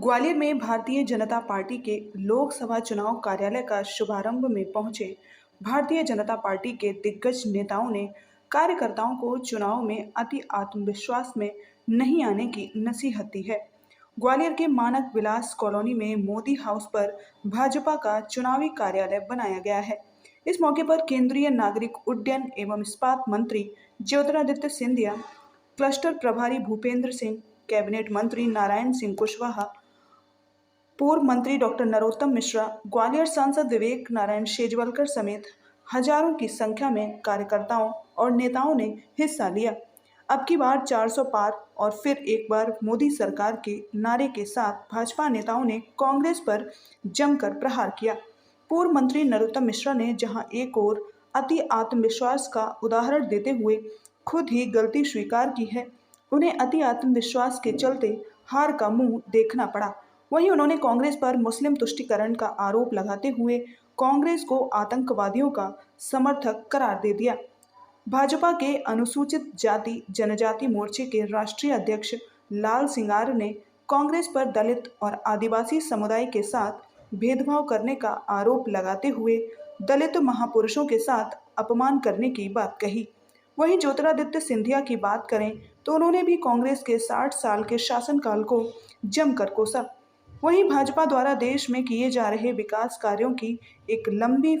ग्वालियर में भारतीय जनता पार्टी के लोकसभा चुनाव कार्यालय का शुभारंभ में पहुंचे भारतीय जनता पार्टी के दिग्गज नेताओं ने कार्यकर्ताओं को चुनाव में अति आत्मविश्वास में नहीं आने की नसीहत दी है। ग्वालियर के मानक विलास कॉलोनी में मोदी हाउस पर भाजपा का चुनावी कार्यालय बनाया गया है। इस मौके पर केंद्रीय नागरिक उड्डयन एवं इस्पात मंत्री ज्योतिरादित्य सिंधिया, क्लस्टर प्रभारी भूपेंद्र सिंह, कैबिनेट मंत्री नारायण सिंह कुशवाहा, पूर्व मंत्री डॉक्टर नरोत्तम मिश्रा, ग्वालियर सांसद विवेक नारायण शेजवलकर समेत हजारों की संख्या में कार्यकर्ताओं और नेताओं ने हिस्सा लिया। अब की बार 400 पार और फिर एक बार मोदी सरकार के नारे के साथ भाजपा नेताओं ने कांग्रेस पर जमकर प्रहार किया। पूर्व मंत्री नरोत्तम मिश्रा ने जहां एक ओर अति आत्मविश्वास का उदाहरण देते हुए खुद ही गलती स्वीकार की है, उन्हें अति आत्मविश्वास के चलते हार का मुंह देखना पड़ा। वहीं उन्होंने कांग्रेस पर मुस्लिम तुष्टीकरण का आरोप लगाते हुए कांग्रेस को आतंकवादियों का समर्थक करार दे दिया। भाजपा के अनुसूचित जाति जनजाति मोर्चे के राष्ट्रीय अध्यक्ष लाल सिंगार ने कांग्रेस पर दलित और आदिवासी समुदाय के साथ भेदभाव करने का आरोप लगाते हुए दलित महापुरुषों के साथ अपमान करने की बात कही। वहीं ज्योतिरादित्य सिंधिया की बात करें तो उन्होंने भी कांग्रेस के 60 साल के शासनकाल को जमकर कोसा। वहीं भाजपा द्वारा देश में किए जा रहे विकास कार्यों की एक लंबी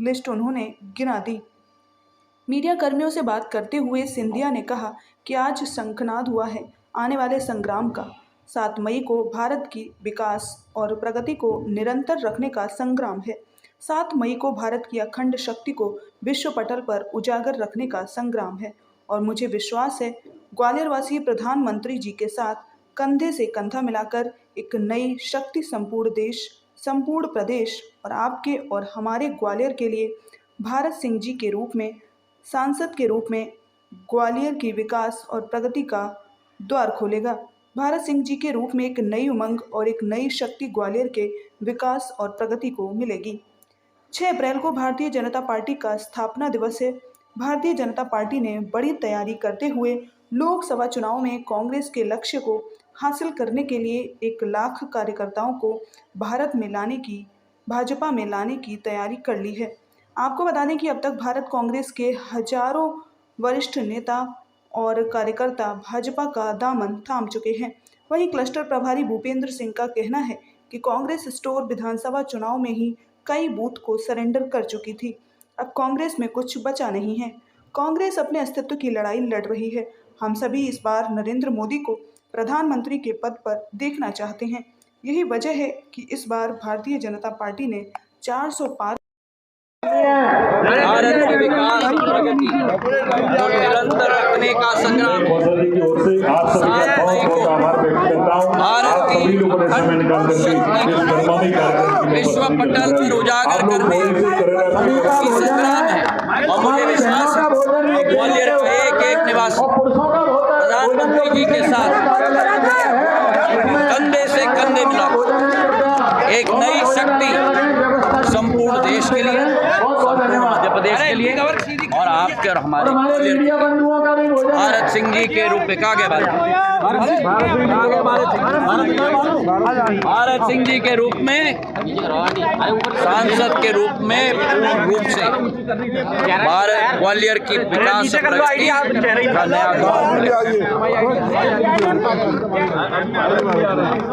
लिस्ट उन्होंने गिना दी। मीडिया कर्मियों से बात करते हुए सिंधिया ने कहा कि आज शंखनाद हुआ है आने वाले संग्राम का। 7 मई को भारत की विकास और प्रगति को निरंतर रखने का संग्राम है। 7 मई को भारत की अखंड शक्ति को विश्व पटल पर उजागर रखने का संग्राम है और मुझे विश्वास है ग्वालियरवासी प्रधानमंत्री जी के साथ कंधे से कंधा मिलाकर एक नई शक्ति संपूर्ण देश, संपूर्ण प्रदेश और आपके और हमारे ग्वालियर के लिए भारत सिंह जी के रूप में, सांसद के रूप में ग्वालियर की विकास और प्रगति का द्वार खोलेगा। भारत सिंह जी के रूप में एक नई उमंग और एक नई शक्ति ग्वालियर के विकास और प्रगति को मिलेगी। 6 अप्रैल को भारतीय जनता पार्टी का स्थापना दिवस है। भारतीय जनता पार्टी ने बड़ी तैयारी करते हुए लोकसभा चुनाव में कांग्रेस के लक्ष्य को हासिल करने के लिए 1 लाख कार्यकर्ताओं को भाजपा में लाने की तैयारी कर ली है। आपको बता दें कि अब तक भारत कांग्रेस के हजारों वरिष्ठ नेता और कार्यकर्ता भाजपा का दामन थाम चुके हैं। वहीं क्लस्टर प्रभारी भूपेंद्र सिंह का कहना है कि कांग्रेस स्टोर विधानसभा चुनाव में ही कई बूथ को सरेंडर कर चुकी थी। अब कांग्रेस में कुछ बचा नहीं है। कांग्रेस अपने अस्तित्व की लड़ाई लड़ रही है। हम सभी इस बार नरेंद्र मोदी को प्रधानमंत्री के पद पर देखना चाहते हैं। यही वजह है कि इस बार भारतीय जनता पार्टी ने 400 पार भारत के विकास और प्रगति को निरंतर रखने का संग्राम। 7 मई को भारत की अखंड शक्ति को विश्व पटल पर उजागर करने की संग्राम है और मुझे विश्वास है ग्वालियर के एक निवासी प्रधानमंत्री जी के साथ कंधे से कंधे मिलाकर एक नई शक्ति संपूर्ण देश के लिए, संपूर्ण मध्य प्रदेश के लिए और आपके और हमारे भारत सिंह जी के रूप में भारत सिंह जी के रूप में सांसद के रूप में पूर्ण रूप से भारत ग्वालियर की विकास प्रगति का नया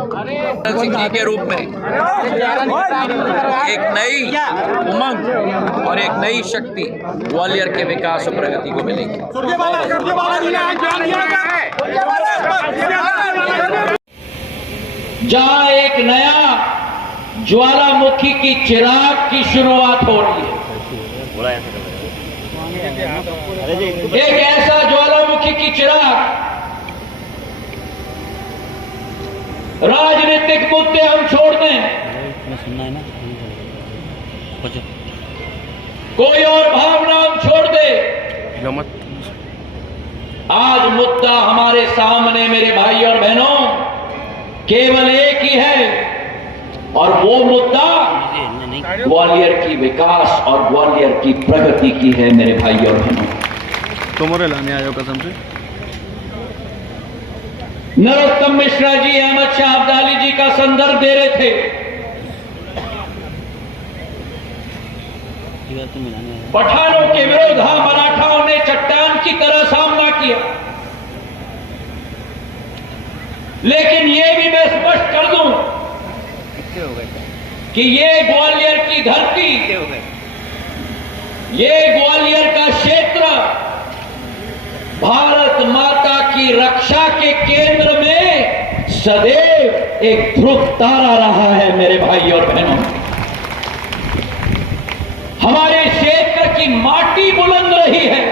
भारत सिंह जी के रूप में एक नई उमंग और एक नई शक्ति ग्वालियर के विकास और प्रगति को मिलेगी। जहां एक नया ज्वालामुखी की चिराग की शुरुआत हो रही है, एक ऐसा ज्वालामुखी की चिराग, राजनीतिक मुद्दे हम छोड़ दें, कोई और भावना हम छोड़ दे। आज मुद्दा हमारे सामने मेरे भाई और बहनों केवल एक ही है और वो मुद्दा ग्वालियर की विकास और ग्वालियर की प्रगति की है मेरे भाई और बहनों। तुम्हारे लाने आयो कसम से नरोत्तम मिश्रा जी अहमद शाह अब्दाली जी का संदर्भ दे रहे थे। पठानों के विरोध मराठाओं ने चट्टान की तरह सामना किया, लेकिन यह भी मैं स्पष्ट कर दूं कि ये ग्वालियर की धरती, ये ग्वालियर का क्षेत्र भारत माता की रक्षा के केंद्र में सदैव एक ध्रुव तारा रहा है। मेरे भाई और बहनों, हमारे क्षेत्र की माटी बुलंद रही है,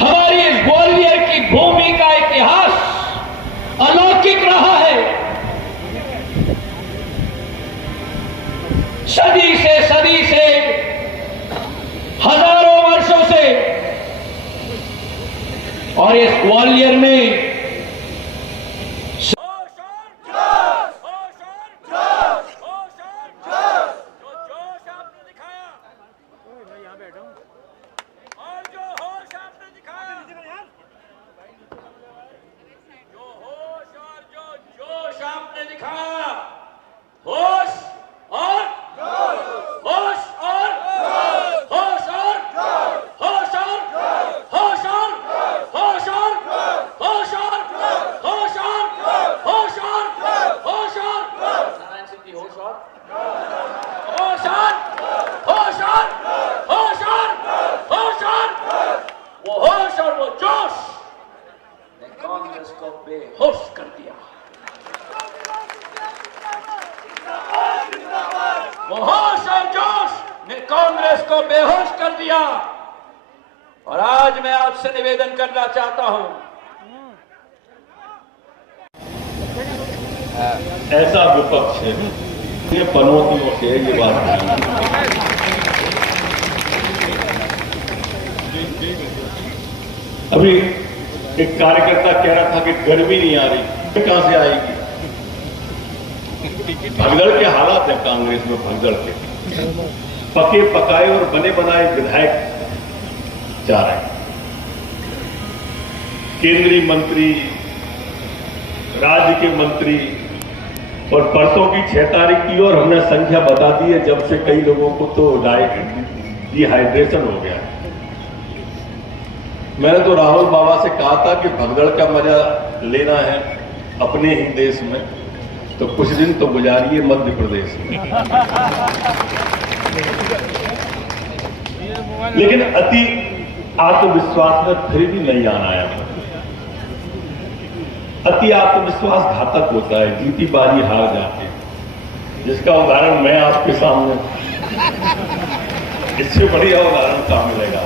हमारी इस ग्वालियर की भूमि का इतिहास अलौकिक रहा है। सदी से हजारों वर्षों से, और इस ग्वालियर में कांग्रेस को बेहोश कर दिया। वो होश और जोश ने कांग्रेस को बेहोश कर दिया। और आज मैं आपसे निवेदन करना चाहता हूं, ऐसा विपक्ष है, ये पनौतियों से ये बात अभी एक कार्यकर्ता कह रहा था कि गर्मी नहीं आ रही, कहां से आएगी? भगदड़ के हालात है कांग्रेस में, भगदड़ के पके पकाए और बने बनाए विधायक जा रहे हैं। केंद्रीय मंत्री, राज्य के मंत्री, और परसों की 6 तारीख की और हमने संख्या बता दी है, जब से कई लोगों को तो डिहाइड्रेशन हो गया। मैंने तो राहुल बाबा से कहा था कि भगदड़ का मजा लेना है अपने ही देश में, तो कुछ दिन तो गुजारिए मध्य प्रदेश में। लेकिन अति आत्मविश्वास में फिर भी नहीं आना है। अति आत्मविश्वास घातक होता है, जीती बाजी हार जाते हैं, जिसका उदाहरण मैं आपके सामने, इससे बढ़िया उदाहरण कहां मिलेगा?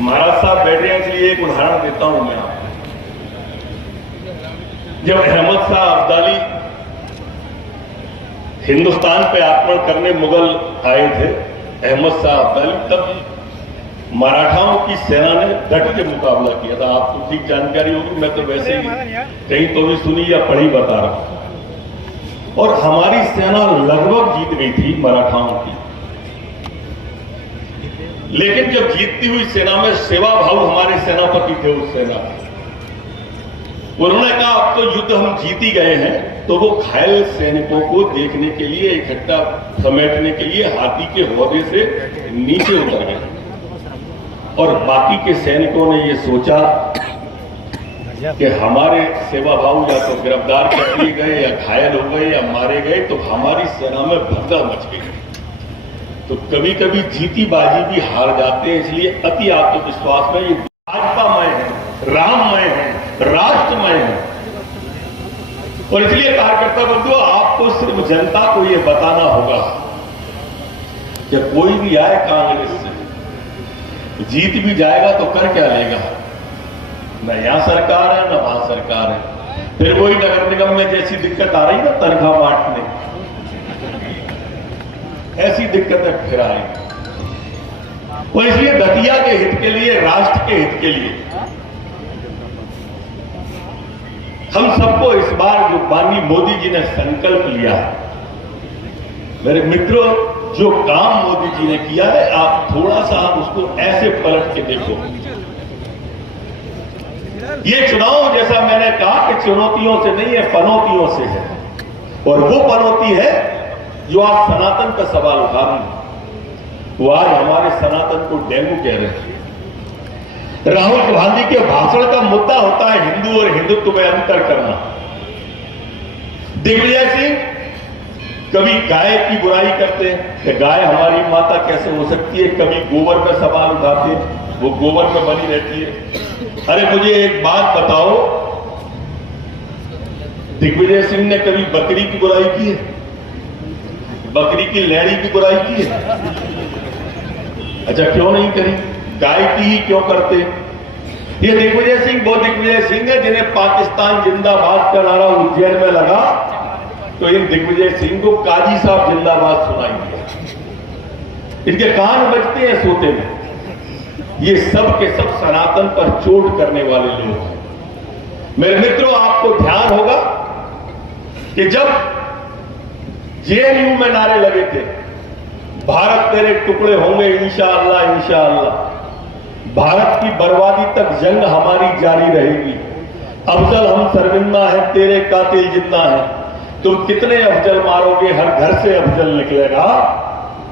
महाराज साहब बैठे हैं, इसलिए एक उदाहरण देता हूं मैं आपको। जब अहमद शाह अब्दाली हिंदुस्तान पे आक्रमण करने मुगल आए थे, अहमद शाह अब्दाली, तब मराठाओं की सेना ने डट के मुकाबला किया था। आपको ठीक जानकारी होगी, मैं तो वैसे ही कहीं तो भी सुनी या पढ़ी बता रहा हूं। और हमारी सेना लगभग जीत गई थी मराठाओं की, लेकिन जब जीतती हुई सेना में सेवा भाव हमारे सेनापति थे उस सेना में, उन्होंने कहा अब तो युद्ध हम जीत ही गए हैं, तो वो घायल सैनिकों को देखने के लिए, इकट्ठा समेटने के लिए हाथी के हौदे से नीचे उतर गए। और बाकी के सैनिकों ने ये सोचा कि हमारे सेवा भाव या तो गिरफ्तार कर लिए गए या घायल हो गए या मारे गए, तो हमारी सेना में भगदड़ मच गई। तो कभी कभी जीती बाजी भी हार जाते हैं, इसलिए अति आत्मविश्वास में ये भाजपामय है, राममय है, राष्ट्रमय है। और इसलिए कार्यकर्ता बंधुओं, आपको सिर्फ जनता को ये बताना होगा कि कोई भी आए कांग्रेस से, जीत भी जाएगा तो कर क्या लेगा? न यहां सरकार है न वहां सरकार है। फिर वही नगर निगम में जैसी दिक्कत आ रही ना तनख्वाह बांटने, ऐसी दिक्कतें फिर आएंगी। और इसलिए दतिया के हित के लिए, राष्ट्र के हित के लिए, हम सबको इस बार जो माननीय मोदी जी ने संकल्प लिया है, मेरे मित्रों, जो काम मोदी जी ने किया है, आप थोड़ा सा उसको ऐसे पलट के देखो ये चुनाव जैसा मैंने कहा कि चुनौतियों से नहीं है, पनौतियों से है। और वो पनौती है जो आप सनातन का सवाल उठा रहे हैं। वो आज हमारे सनातन को डेंगू कह रहे हैं। राहुल गांधी के भाषण का मुद्दा होता है हिंदू और हिंदुत्व में अंतर करना। दिग्विजय सिंह कभी गाय की बुराई करते हैं कि गाय हमारी माता कैसे हो सकती है, कभी गोबर का सवाल उठाते हैं, वो गोबर में बनी रहती है। अरे मुझे एक बात बताओ, दिग्विजय सिंह ने कभी बकरी की बुराई की है? बकरी की लहरी की बुराई की है? अच्छा, क्यों नहीं करी? गाय की ही क्यों करते? ये दिग्विजय सिंह वो दिग्विजय सिंह है जिन्हें पाकिस्तान जिंदाबाद का नारा उज्जैन में लगा तो इन दिग्विजय सिंह को काजी साहब जिंदाबाद सुनाई दिया। इनके कान बजते हैं सोते में। ये सब के सब सनातन पर चोट करने वाले लोग हैं। मेरे मित्रों, आपको ध्यान होगा कि जब जेएनयू में नारे लगे थे, भारत तेरे टुकड़े होंगे इंशाअल्लाह इंशाअल्लाह, भारत की बर्बादी तक जंग हमारी जारी रहेगी, अफजल हम शर्मिंदा है तेरे कातिल जिंदा है, तुम कितने अफजल मारोगे हर घर से अफजल निकलेगा।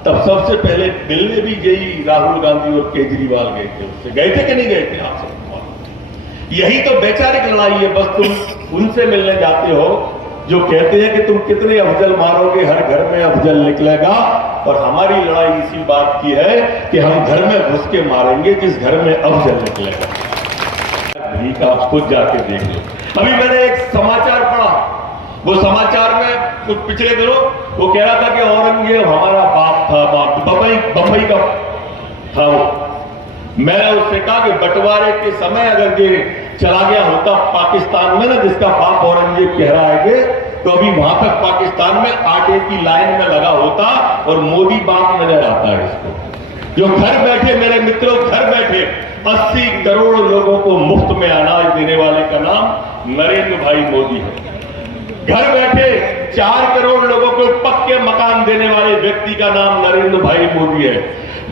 तब सबसे पहले मिलने भी यही राहुल गांधी और केजरीवाल गए थे। उससे गए थे कि नहीं गए थे? आप सब यही तो वैचारिक लड़ाई है। बस तुम उनसे मिलने जाते हो जो कहते हैं कि तुम कितने अफजल मारोगे हर घर में अफजल निकलेगा, और हमारी लड़ाई इसी बात की है कि हम घर में घुस के मारेंगे जिस घर में अफजल निकलेगा। आप खुद जाके देख लो। अभी मैंने एक समाचार पढ़ा, वो समाचार में कुछ पिछले दिनों वो कह रहा था कि औरंगजेब हमारा बाप था, बंबई का था वो। मैंने उससे कहा कि बंटवारे के समय अगर ये चला गया होता पाकिस्तान में ना, जिसका बाप औरंगजेब कह रहा है तो अभी वहां तक पाकिस्तान में आटे की लाइन में लगा होता और मोदी बाप नजर आता है इसको। जो घर बैठे, मेरे मित्रों, घर बैठे 80 करोड़ लोगों को मुफ्त में अनाज देने वाले का नाम नरेंद्र भाई मोदी है। घर बैठे 4 करोड़ लोगों को पक्के मकान देने वाले व्यक्ति का नाम नरेंद्र भाई मोदी है।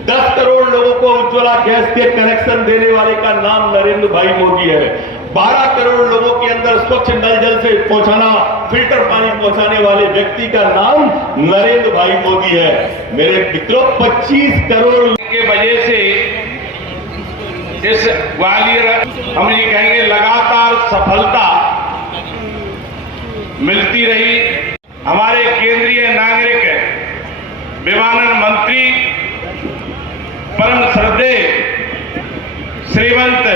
10 करोड़ लोगों को उज्ज्वला गैस के कनेक्शन देने वाले का नाम नरेंद्र भाई मोदी है। 12 करोड़ लोगों के अंदर स्वच्छ नल जल से पहुंचाना, फिल्टर पानी पहुंचाने वाले व्यक्ति का नाम नरेंद्र भाई मोदी है। मेरे मित्रों, 25 करोड़ के वजह से इस ग्वालियर हम ये कहेंगे लगातार सफलता मिलती रही। हमारे केंद्रीय नागरिक विमानन मंत्री परम श्रद्धेय श्रीमंत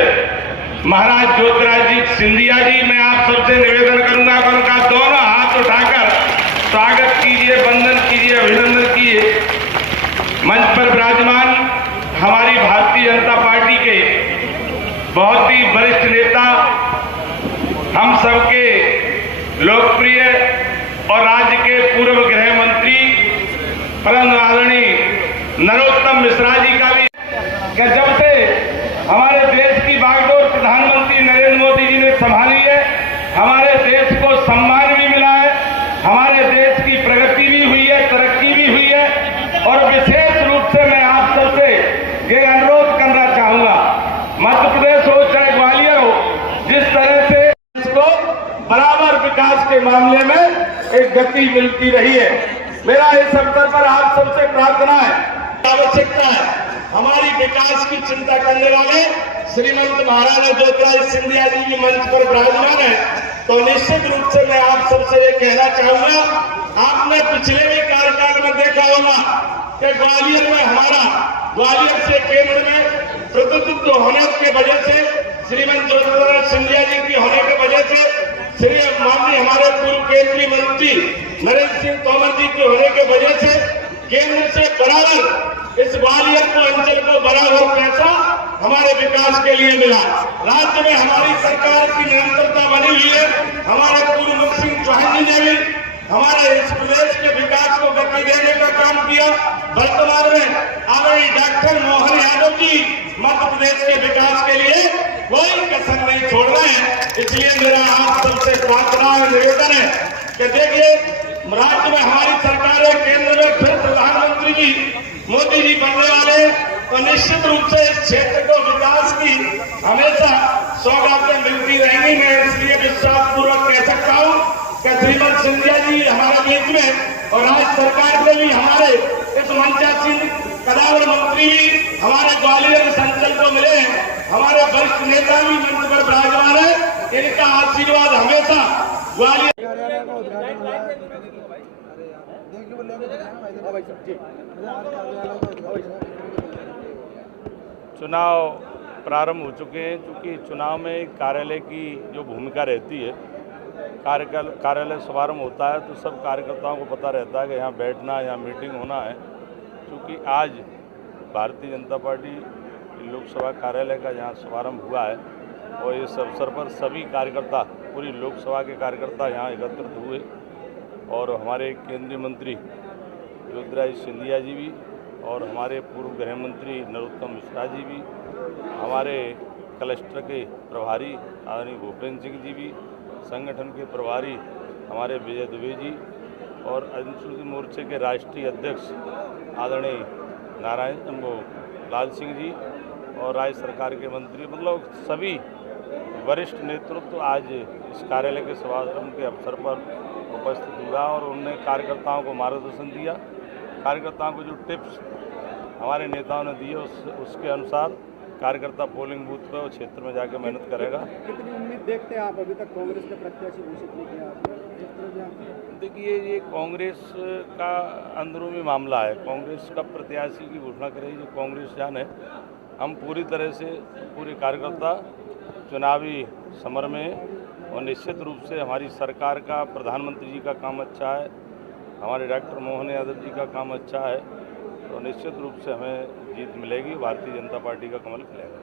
महाराज ज्योतिरादित्य सिंधिया जी, मैं आप सबसे निवेदन करूंगा कि उनका दोनों हाथ उठाकर स्वागत कीजिए, वंदन कीजिए, अभिनंदन कीजिए। मंच पर विराजमान हमारी भारतीय जनता पार्टी के बहुत ही वरिष्ठ नेता, हम सबके लोकप्रिय और राज्य के पूर्व गृह मंत्री परम आदरणीय नरोत्तम मिश्रा जी का भी, कि जब से हमारे देश की बागडोर प्रधानमंत्री नरेंद्र मोदी जी ने संभाली है, हमारे देश को सम्मान भी मिला है, हमारे देश की प्रगति भी हुई है, तरक्की भी हुई है। और विशेष रूप से मैं आप सबसे ये अनुरोध करना चाहूंगा, मध्य प्रदेश हो चाहे ग्वालियर हो, जिस तरह से इसको बराबर विकास के मामले में एक गति मिलती रही है। मेरा इस अवसर पर आप सबसे प्रार्थना है, आवश्यकता है, हमारी विकास की चिंता करने वाले श्रीमंत महाराणा ज्योतिरादित्य सिंधिया जी भी मंच पर विराजमान है, तो निश्चित रूप से मैं आप सबसे ये कहना चाहूंगा, आपने पिछले भी कार्यकाल में देखा होगा कि ग्वालियर में हमारा, ग्वालियर से केंद्र में प्रतिनिधित्व होने की वजह से, श्रीमंत ज्योतिरादित्य सिंधिया जी की होने की वजह से, श्री माननीय हमारे पूर्व केंद्रीय मंत्री नरेंद्र सिंह तोमर जी के होने की वजह से केंद्र से बराबर इस ग्वालियर को, अंचल को बराबर पैसा हमारे विकास के लिए मिला। राज्य में हमारी सरकार की निरंतरता बनी हुई है। हमारे पूर्व मुख्यमंत्री सिंह चौहान जी ने भी हमारे इस प्रदेश के विकास को गति देने का काम किया। वर्तमान में आदरणीय डॉक्टर मोहन यादव जी मध्य प्रदेश के विकास के लिए कोई कसर नहीं छोड़ रहे हैं। इसलिए मेरा आप सबसे प्रार्थना और निवेदन है कि देखिए, राज्य में हमारी सरकार है, केंद्र में फिर प्रधानमंत्री जी मोदी जी बनने वाले, तो निश्चित रूप से इस क्षेत्र को विकास की हमेशा सौगातें मिलती रहेंगी। मैं इसलिए विश्वासपूर्वक कह सकता हूं कि श्रीमती सिंधिया जी हमारे बीच में और राज्य सरकार से भी हमारे इस मंचासीन कदावर मंत्री भी हमारे ग्वालियर में संचल को मिले हैं। हमारे वरिष्ठ नेता भी मंच पर विराजमान है। इनका आशीर्वाद हमेशा ग्वालियर चुनाव प्रारंभ हो चुके हैं। क्योंकि चुनाव में कार्यालय की जो भूमिका रहती है, कार्यालय शुभारंभ होता है तो सब कार्यकर्ताओं को पता रहता है कि यहाँ बैठना, यहाँ मीटिंग होना है। क्योंकि आज भारतीय जनता पार्टी लोकसभा कार्यालय का यहाँ शुभारंभ हुआ है और इस अवसर पर सभी कार्यकर्ता, पूरी लोकसभा के कार्यकर्ता यहाँ एकत्रित हुए और हमारे केंद्रीय मंत्री ज्योतिरादित्य सिंधिया जी भी और हमारे पूर्व गृह मंत्री नरोत्तम मिश्रा जी भी, हमारे क्लस्टर के प्रभारी आदरणीय भूपेंद्र सिंह जी भी, संगठन के प्रभारी हमारे विजय दुबे जी और अनुसूचित मोर्चे के राष्ट्रीय अध्यक्ष आदरणीय नारायण लाल सिंह जी और राज्य सरकार के मंत्री, मतलब सभी वरिष्ठ नेतृत्व आज इस कार्यालय के शुभारंभ के अवसर पर उपस्थित हुआ और उन्होंने कार्यकर्ताओं को मार्गदर्शन दिया। कार्यकर्ताओं को जो टिप्स हमारे नेताओं ने दिए उसके अनुसार कार्यकर्ता पोलिंग बूथ पर और क्षेत्र में जाकर मेहनत करेगा। कितनी उम्मीद देखते हैं आप? अभी तक कांग्रेस के प्रत्याशी घोषित नहीं किया आपने। देखिए, ये कांग्रेस का अंदरूनी मामला है। कांग्रेस का प्रत्याशी की घोषणा करेगी जो कांग्रेस जाने। हम पूरी तरह से पूरे कार्यकर्ता चुनावी समर में और निश्चित रूप से हमारी सरकार का, प्रधानमंत्री जी का काम अच्छा है, हमारे डॉक्टर मोहन यादव जी का काम अच्छा है, तो निश्चित रूप से हमें जीत मिलेगी। भारतीय जनता पार्टी का कमल खिलेगा।